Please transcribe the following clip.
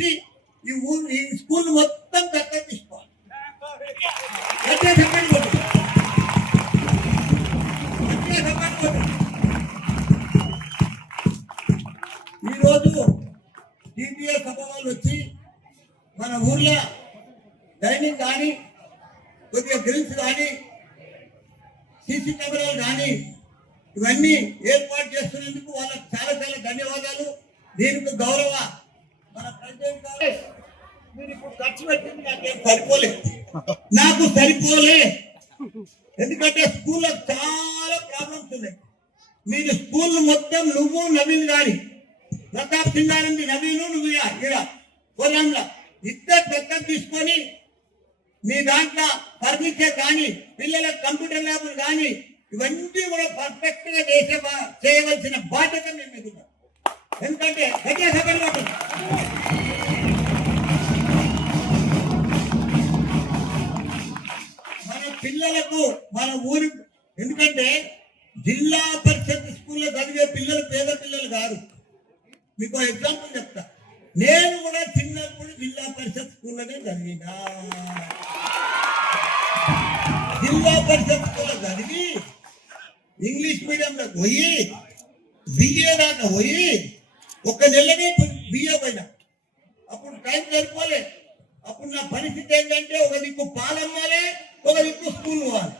కలిసి ఈ స్కూల్ మొత్తం చక్కగా తీసుకోవాలి. ఈరోజు టీపీఏ సభ వాళ్ళు వచ్చి మన ఊర్లో డైనింగ్ కానీ కొద్దిగా గ్రిల్స్ కానీ సీసీ కెమెరాలు కానీ ఇవన్నీ ఏర్పాటు చేస్తున్నందుకు వాళ్ళకి చాలా చాలా ధన్యవాదాలు. దీనికి గౌరవ మన ప్రెసిడెంట్ గారు మీరు ఇప్పుడు ఖర్చు పెట్టింది నాకు సరిపోలే. ఎందుకంటే స్కూల్లో చాలా ప్రాబ్లమ్స్ ఉన్నాయి. మీరు స్కూల్ మొత్తం నువ్వు నవీన్ గాని ప్రతాప్ సింగారెడ్డి నవీను నువ్వు ఇక్కడ పొలంలో ఇద్దరు దత్తత తీసుకొని మీ దాంట్లో ఫర్నిచర్ కానీ పిల్లల కంప్యూటర్ ల్యాబ్లు కానీ ఇవన్నీ కూడా పర్ఫెక్ట్ గా చేయవలసిన బాధ్యత మేము ఎదుగుతాం. ఎందుకంటే మన పిల్లలకు మన ఊరి ఎందుకంటే జిల్లా పరిషత్ స్కూల్లో చదివే పిల్లలు పేద పిల్లలు కాదు. మీకు ఎగ్జాంపుల్ చెప్తా. నేను కూడా చిన్నప్పుడు జిల్లా పరిషత్ స్కూల్లోనే చదివినా. జిల్లా పరిషత్ స్కూల్లో చదివి ఇంగ్లీష్ మీడియంలో పోయి బిఏ దాకా పోయి ఒక నెలనే బిఏ పోయినా. అప్పుడు టైం సరిపోలే. అప్పుడు నా పరిస్థితి ఏంటంటే ఒక దిక్కు పాలమ్మాలే, ఒక దిక్కు స్కూల్ పోవాలి.